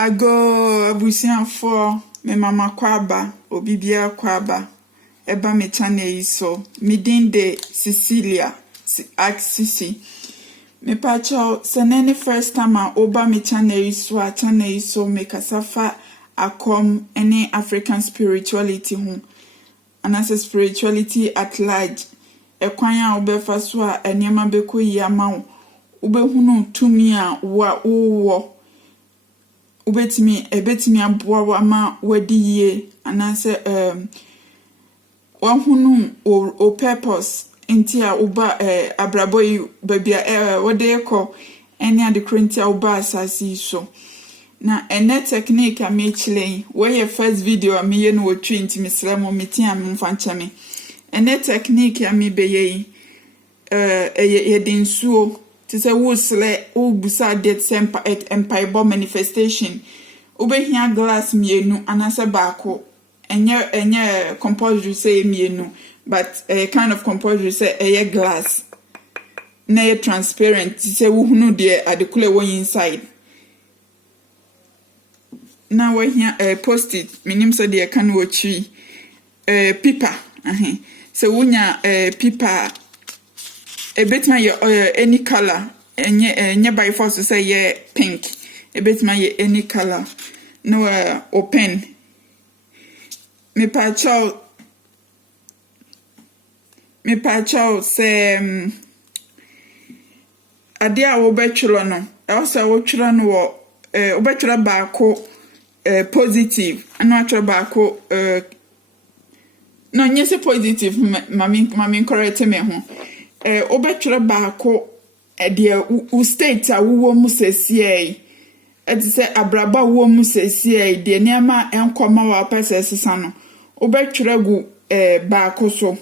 Ago abusian for me mama kwaba obibia kwaba eba me channel so midin de Cecilia Sisi me pacho senene first time oba me channel so me kasafa akom any African spirituality ho anase spirituality at large ekwan a obefa so a enema bekoyi ama wo obehunu tumi a wo ebetimi aboa ama wadi ye anase wahunu o purpose enti a uba abrabo yi babia wode ekọ eni adekrenti a uba asasi so na ene technique a me chile we first video a me ye no wotwe enti mesramo meti a mfanchame ene technique a me beye ye densuo tise wusle ubusa det sempa empire manifestation ubehia glass mienu anase baako enye composure say mienu but a kind of composure say eye glass na transparent tise wuhunu de adekule wo inside na we here post it minim so de kan wo chi paper so wunya paper ebetima ye any color enye by force say ye pink ebetima ye any color no open me pa chow say ade a wo betwro no also wo twro no wo obetwro baako positive and atwro baako no nyese positive mami correct me ho obetwre baako de u state a wo mu sesie etise abraba wo mu sesie de niam enkoma wa pese sesa no obetwre gu baako so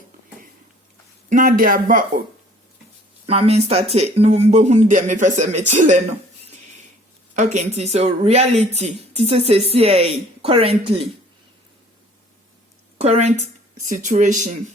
na de aba mami start no mbohun de me pese me chile no okay so reality tise sesie current situation.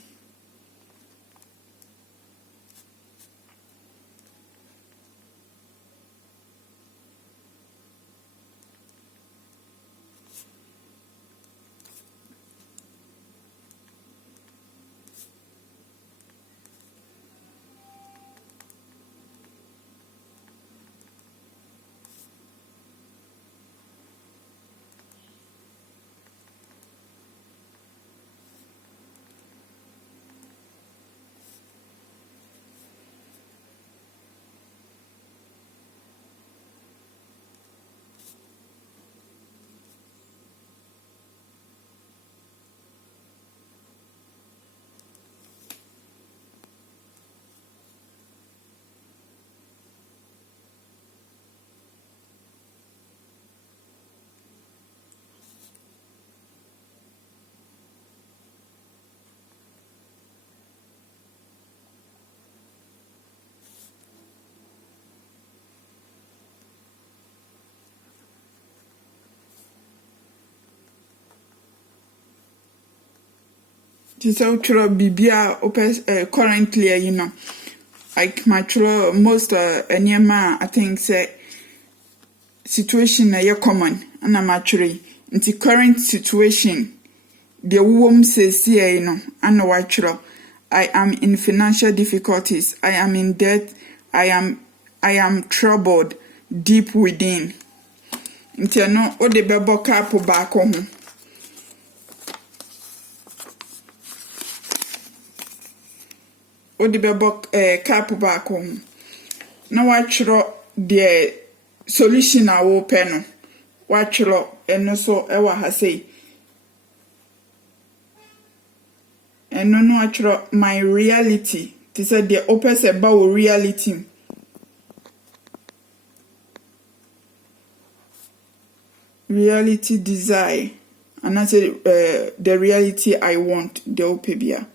So churo bibia currently like my churo most anyama I think say situation na common and I'm actually into current situation the womb says and churo I am in financial difficulties, I am in debt, I am troubled deep within into no o de bebo cap back home. Odi bebo cap back home. Na wachro the solution a wo pe no. Wachro eno so ewa ha sei. Eno no wachro my reality. Ti say the opes about reality. Reality desire. And I say the reality I want the opebia.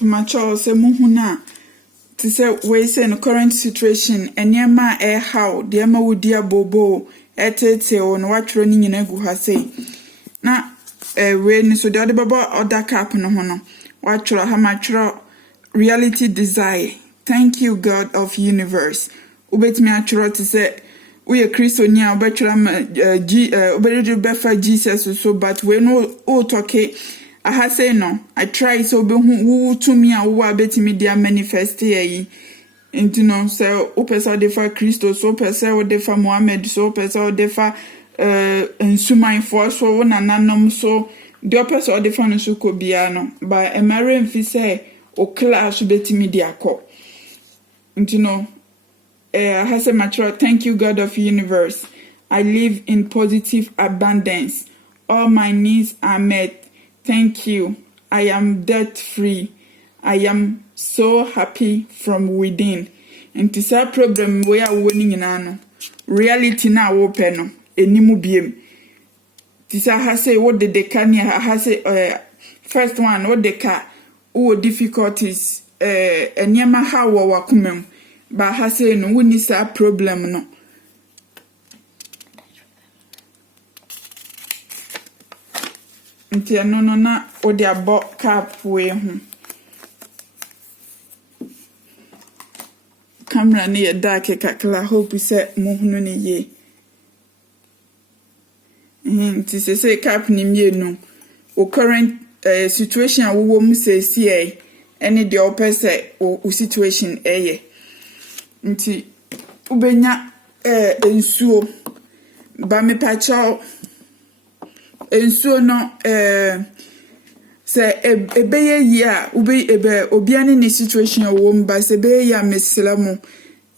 Macho se muhuna to say we say in current situation enema how the ema wudi abobo etete on watro ni nyina gu ha sei na we ni so de ode baba other cap no ho no watro ha matro reality desire. Thank you, God of universe. Ubetimi atro to say we Christo nya obetro oberedu befa Jesus so but we no o talke I say no. I try so be who to me and who betimi dia manifest yi. Into no so opesa de fa Christo so pesa o de fa Muhammad so pesa o de fa ensumai for so na nanom so de opesa o de fa no so ko bia no ba emare mfi say o class betimi dia ko. Into no I say mature. Thank you, God of universe. I live in positive abundance. All my needs are met. Thank you. I am debt free. I am so happy from within. And to say problem we are winning in ano. Reality na open no. Enimu biem. To say I say what the decania I say first one what the car difficulties enyema how wa kumem. But I say no we need a problem no. Nti no na o de abo cap we ho camera ne dark kakla hope say mo hunu ne ye nti say cap ni mienu o current situation wo mu say see any de o pese o situation eye nti ubenya ensuo ba me pacho ensuo no se ebeye yi a obiane ne situation wo mba se ebeye ya meslamo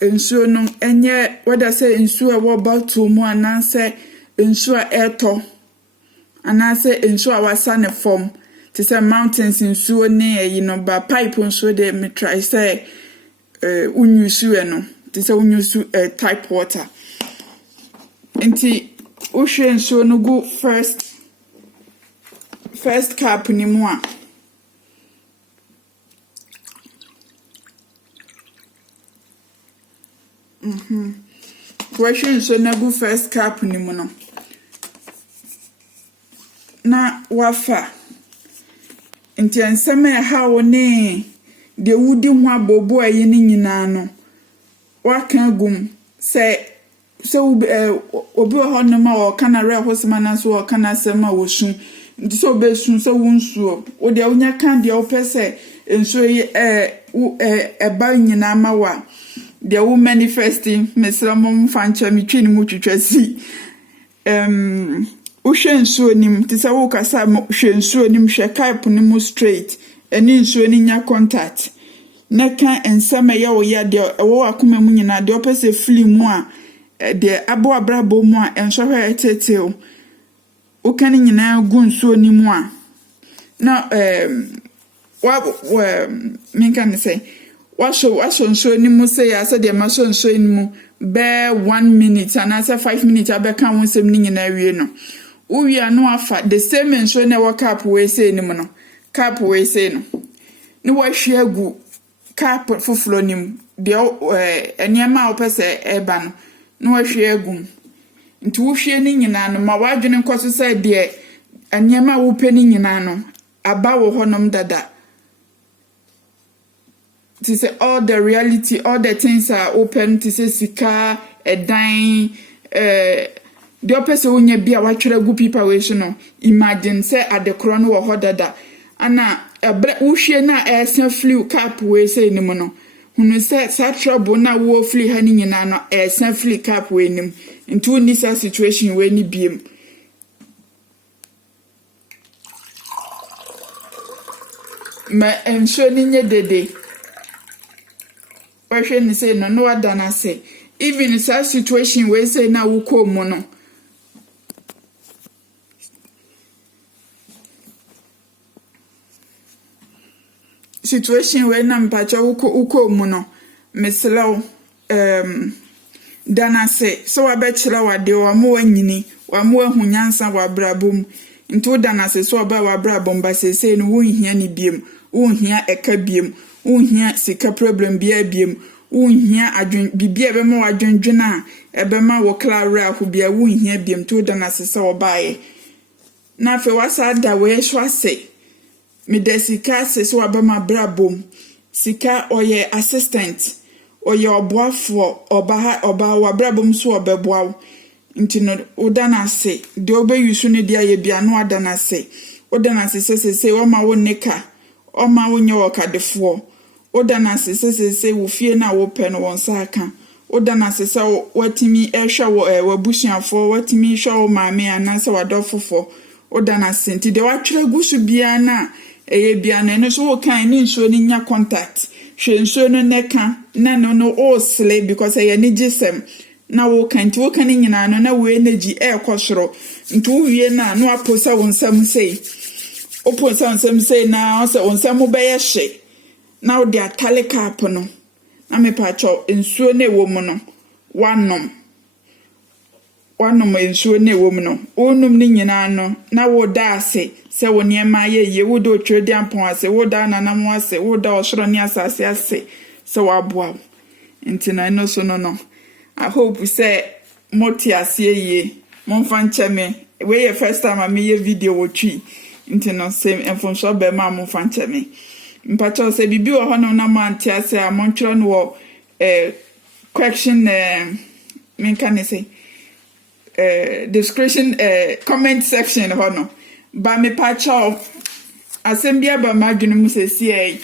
ensuo no enye whether say ensuo wo about to mu ananse ensuo eto ananse ensuo wasa ne form to say mountains ensuo ne yi no ba pipe ensuo de me try say unyusu no to say unyusu type water nti ohwe ensuo no go first cap ni mu a question so na go first cap ni mu no na wafa nti enseme ha wo ne de wudi ho abobo ayi ni nyina no waka gum se obi ho no ma o kana re hosima na so o kana sema wo sun nti so be sun so wonsuo o de onya kan de o pese enso yi ba nyina ma wa de wo manifesting mesramom fancha mitwi ni mutwetwasi o hwensuo nim ti se wo kasa hwensuo nim hwe type ni mu straight eni nsuo ni nya contact na kan ensama ye wo ya de wo akoma mu nyina de o pese fili mu a de abo abrabo mu a enso hwe eteteo o kan nyina gu nsuo ni mu a na minka me say washo nsuo ni mu say ya say de ma so nsuo ni mu be 1 minute and asa 5 minutes abeka wonsem ni nyina wie no uwi anu afa the same nsuo na wo cap we say ni mu no cap we say no ni wo hwe agu cap fufuro ni mu de eniema opese eba no ni wo hwe agu nti wo hwe ni nyina no ma wadwene nkoso say de eniema wo pe ni nyina no aba wo honom dada. To say all the reality, all the things are open. To say sika, edan, the opposite unya be a watcher good people we no. Imagine say at the crown or hodada. Ana ushe na air flew cap we say no mono. When say such trouble na wo flee honey in an air flee cap we nim into this situation when ni beam. Ma ensure ninye dede. Question say no other na say even in such situation we say na wo ko mo no situation we na mpacha wo ko mo no meselaw dana say so wa be kire wa de wa mo wanyini wa mo ahunyansa wa brabom nto dana say so ba wa brabom ba say no wo hia ni biem unhia eka biem unhia sika problem bia biem unhia adwen bibia be ma wadwendwena ebe ma wo klawre ahobia unhia biem to da na sese obaye na fe wasa da we so ase me de sika sese oba ma brabom sika oye assistant oye oboafo oba wa brabom so obeboawo nti no udana ase de obeyusu ne dia ye bia no adana ase udana ase sese o ma wo nika o ma wo nye wakadefo udana ase sese wo fie na wo pe no wonsa aka udana ase se watimi ehwa wo wabusuafo watimi hwa wo maame anase wadofofo udana ase nti de watwere gusu bia na eye bia na no so wo kan ni nsuo ni nya contact hwe nsuo no neka na no o sle because eye ni gisem na wo kan nyina no na wo energy ekosoro nti wo wie na no aposa wonsam sei oposa wonsam sei na so wonsam be ye hye na wo de atale cap no na me pa cho nsuo na ewo mu no wanom nsuo na ewo mu no onum ni nyina no na wo da ase se wo niema ye wo do twedi ampon ase wo da nanam ase wo da osoro ni asase ase se wo aboa nti na no so no I hope say moti asie ye monfa ncheme we ye first time am ye video wo twi nti no same enfonso be ma monfa ncheme mpacho se bibi wo hono na manti ase a montro no wo question men can say description comment section hono ba me pacho asembia ba madwene mu sesi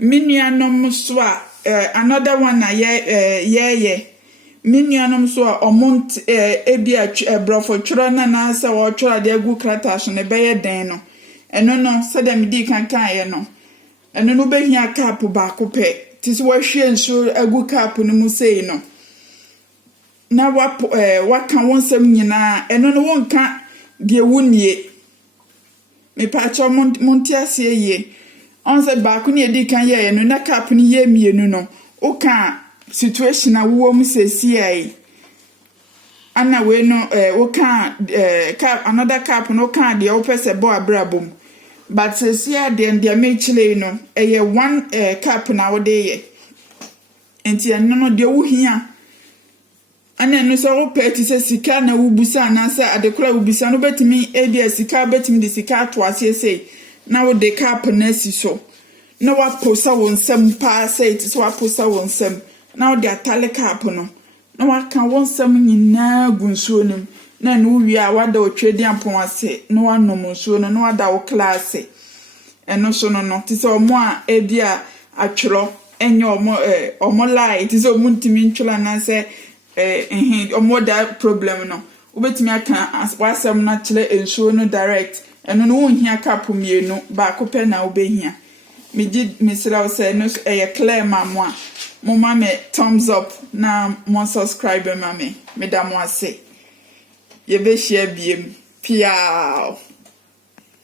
minianom so a another one na ye minianom so a omont ebia brofo twro na na se wo twro de agu krata so ne beye den no eno no se dem di kan ye no eno no behia cap ba ko pe tisi wo hwe nso agu cap no mu sei no na wa kan wonsam nyina eno no wonka de wunie me pa cho montiasie ye on se ba ku ne edi kan ye no na cap ni ye mienu no o kan situation a wo mu sesi ai ana we no o kan cap another cap no kan de o pese bo abrabom but sesi a de me chile no eye one cap na wo de ye enti eno no de wo hia ana no so wo peti se sika na wo busa na se adekora wo busa no betimi edi sika betimi de sika to ase sei na wo de cap na si so na wa posa wonsam pa say it so wa posa wonsam na wo de atale cap no na wa kan wonsam nyina gunsuo nim na no wi a wa da otwedi ampon ase na wa nom nsuo no na wa da wo class eno so no ti se omo a edi a atwro enye omo lie ti se omo ntimi ntwla na se omo da problem no obetimi aka wasam na kire ensuo no direct eno no wonhia cap mienu ba ko pe na obehia me sira say no clear mamwa mo mame thumbs up na mo subscribe mame me da mo ase ye be share biem piao.